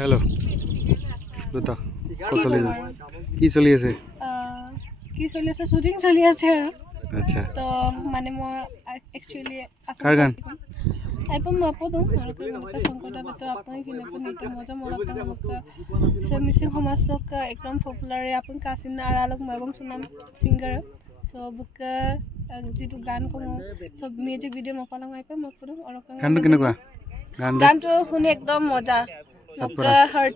hello बता কি চলি আছে শুটিং চলি আছে আৰু আচ্ছা তো মানে মই একচুয়ালি কাৰ গান आइपम नपदो मरके मलका संकटा बेतो आपन किने पण नीट मजा मोलता मलका से मिसिंग समाजक एकदम पॉपुलर आपन Kasun आरालक माबम Sunam singer so book जितु गान को सब म्यूजिक वीडियो मपाला आइपम मपदो और गान किनेका गान तो हुने एकदम मजा मका हार्ट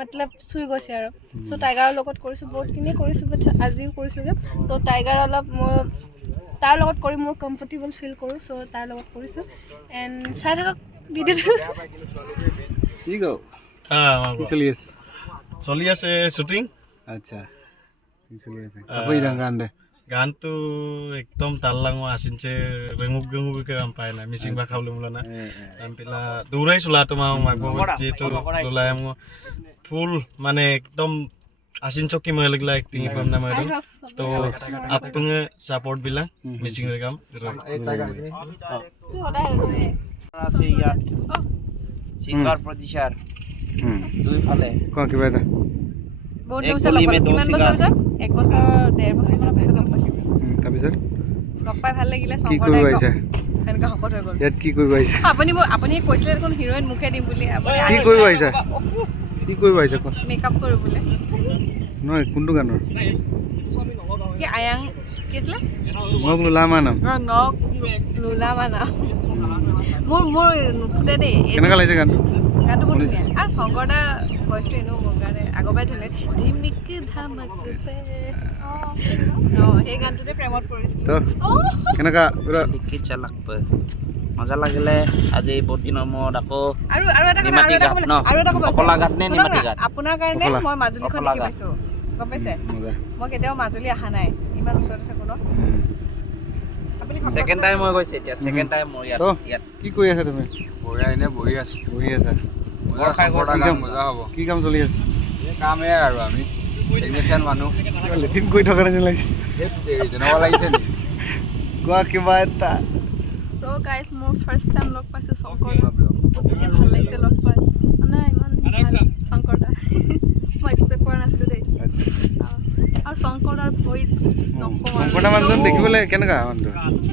मतलब सुई गसे आरो सो टाइगर লগত কৰিছো বহুত কিনে কৰিছো বাট আজিও কৰিছো তো টাইগাৰ অলপ তাৰ লগত কৰি মোৰ কমফৰ্টেবল ফিল কৰো সো তাৰ লগত কৰিছো এন্ড চাই থাকক ভিডিওটো কি গো কি চলি আছে শুটিং আচ্ছা কি চলি আছে আপনি গান দে গানটো একদম তাল্লাঙো আসিনছে রেঙুক কে কাম পায় না মিসিং বা খাবলে মুলা না আম্পিলা দৌৰাই চলা তোমা মাগব যেটো ললাম ফুল মানে একদম आसिन चौकी में लगला एक्टिंग पम ना मारो तो आपने सपोर्ट बिला मिसिंग रे काम আছে ইয়াত সিঙ্গার প্রডিউসার দুই ফালে কোন কি বাইদা বহুত বছর কিমান বছর স্যার 1 বছর 1.5 বছর মানে পিছত লগ পাইছো তাৰপিছত লগ পাই ভাল লাগিলে সংকট কি কৰিব আইছা এনেকা হকত হৈ গল ইয়াত কি কৰিব আইছা আপুনি কৈছিলে দেখোন হিৰোইন মুখে দিম বুলি আপুনি কি কৰিব আইছা কি কৰিব আইছা মেকআপ কৰিবলৈ নহয় কোনটো গানৰ কি আয়াং কিছলা ngok lulamanam ngok lulamanam মোৰ নুফুটে দে কেনেকা লাগিছে গানটো শুনিছে আৰু সংগটা ভয়েসটো এনো মোৰ কাৰণে আগবাই ধলে ধিমিক ধামক পে এই গানটোতে প্ৰেমত কৰিছিল তো কেনেকা পুৰা লিখি চালাক পে মজা লাগিলে আজি বহুত দিনৰ মূৰত আকৌ আৰু এটা অকলা গাত নে নিমাটি গাত আপোনাৰ কাৰণে মই মাজুলীখন দেখি পাইছো গম পাইছে মই কেতিয়াও মাজুলী আহা নাই ইমান ওচৰতে থাকো ন আপুনি সেকেন্ড টাইম মই গৈছে এতিয়া সেকেন্ড টাইম মই ইয়াত কি কৰি আছে তুমি বঢ়িয়া এনে বহি আছা মজা খাই মজা হ'ব কি কাম চলি আছে এই কামে আৰু আমি টেকনিশিয়ান মানুহ লেটিন কৰি থকা যেন লাগিছে তেনেকুৱা লাগিছে নি কোৱা কিবা এটা সো গাইস মোৰ ফাৰ্স্ট টাইম লগ পাইছো শংকৰ বেছি ভাল লাগিছে লগ পাই মানে ইমান শংকৰটা মই এক্সপেক্ট কৰা নাছিলো দেই আৰু শংকৰৰ ভয়েস শংকৰটা মানুহজন দেখিবলৈ কেনেকা মানুহটো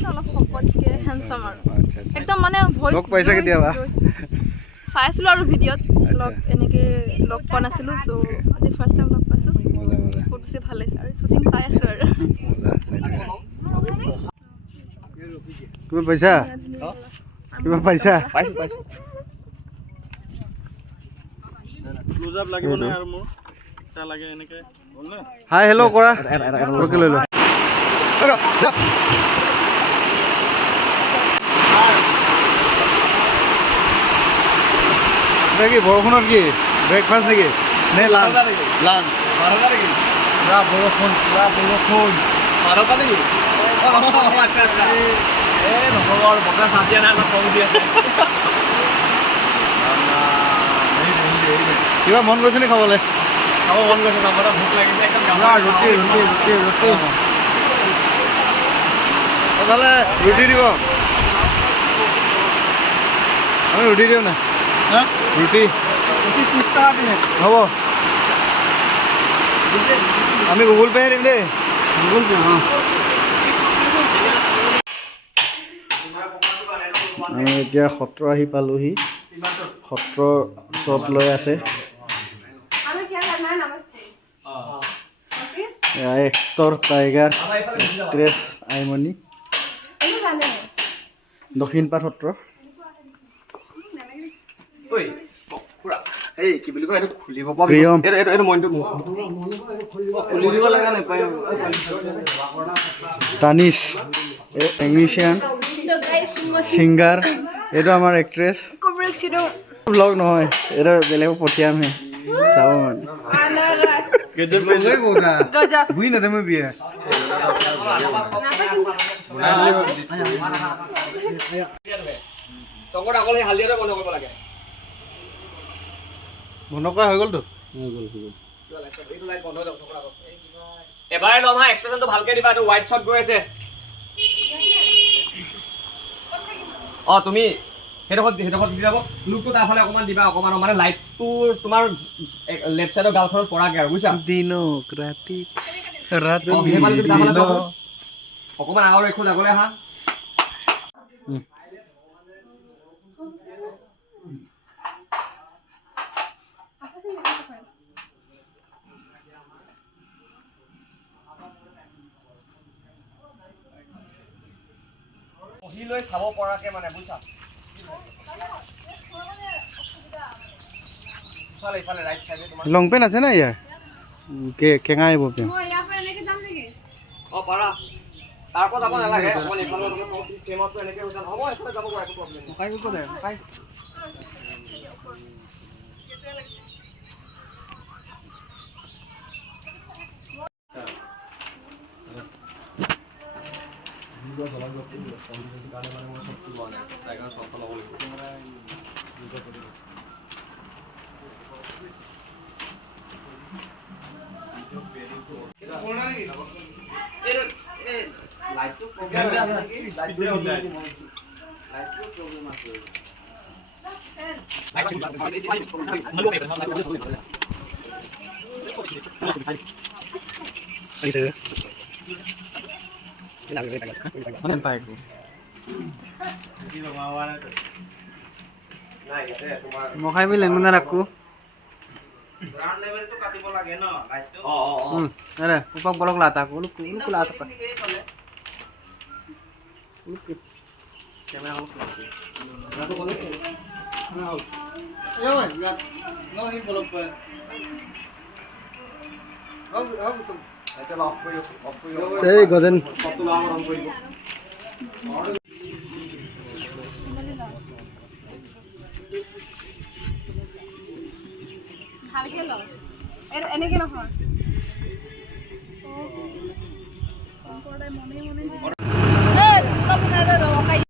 অলপ শকতকে হ্যান্ডসাম আৰু একদম মানে ভয়েস লগ পাইছা কেতিয়াবা চাইছিলো আৰু ভিডিঅত লগ এনেকে লগ পোৱা নাছিলো সো আজি ফাৰ্স্ট টাইম লগ পাইছো বহুত বেছি ভাল লাগিছে আৰু শুটিং চাই আছো আৰু কিবা পইচা পাইছো ক্লোজ আপ লাগিব না আৰু মোৰ তা লাগে এনেকে হাই হেল্ল কৰা ৰকি লৈ ল কি বৰষুণত কি ব্ৰেকফাষ্ট নেকি নে লাঞ্চ 12টা নেকি বৰষুণ 12টা নেকি আচ্ছা এই নকৰৰ বগা সাজিয়া না কম দি আছে কিবা মন গৈছে নে খাবলৈ খাব মন গৈছে আমাৰ ভোক লাগিছে একদম গামা ৰুটি তাহলে ৰুটি দিব আমি ৰুটি দিওঁ না ৰুটি 30 টাকা দিম হ'ব আমি গুগল পে দিম দেই গুগল পে আমি এতিয়া সত্ৰ আহি পালোহি সত্ৰ চট লৈ আছে এক্টৰ টাইগাৰ এক্ট্ৰেছ আইমণি দক্ষিণপাট সত্ৰ তানিশ টেকনিশিয়ান সিঙ্গার এটা আমার এক্ট্রেস ব্লগ নহয় এটা বেলেগ পঠিয়ামহে চাব মানে গজব গজব বুই না তুমি বিয়ে সংকট আকলে হালিয়ারে বন্ধ কৰিব লাগে বন্ধ কৰা হৈ গ'ল তো এইটো লাইট বন্ধ হৈ যাব সংকট আকল এবাৰ লমা এক্সপ্ৰেছনটো ভালকে দিবা তো হোৱাইট শট গৈ আছে তুমি হেডখত দি যাব লুকটো তাৰ ফালে অকমান দিবা অকমান মানে লাইটটো তোমাৰ লেফট সাইডৰ গালখনত পৰাকে আৰু বুজিছা দিনক ৰাতি ৰাতি অকমান আগৰ একো আগলৈ আহা পঢ়ি লৈ চাব পৰাকে মানে বুজিছা ইফালে ৰাইট সাইডে তোমাৰ লং পেন আছে না ইয়াৰ কেঙা আহিব পেন পাৰা তাৰ পৰা যাব নালাগে অকমান ইফালে চেমটো এনেকে হৈছে হ'ব এফালে যাব পৰা একো প্ৰব্লেম নাই মখাই বি লেঙ্গুনা ৰাখু গ্ৰাউণ্ড লেভেলটো কাটিব লাগে ন লাইটটো আরে উপক বলক লাতা লুক লাতা ক্যামেরা অন করছি রাতো বলে না यो यार नो ही বলক পে আও তো এটা অফ করিও সেই গজেন কত লাভ অন করিব ভালকে ল এনেকে নহয় ও সম্পূৰ্ণ মনে মনে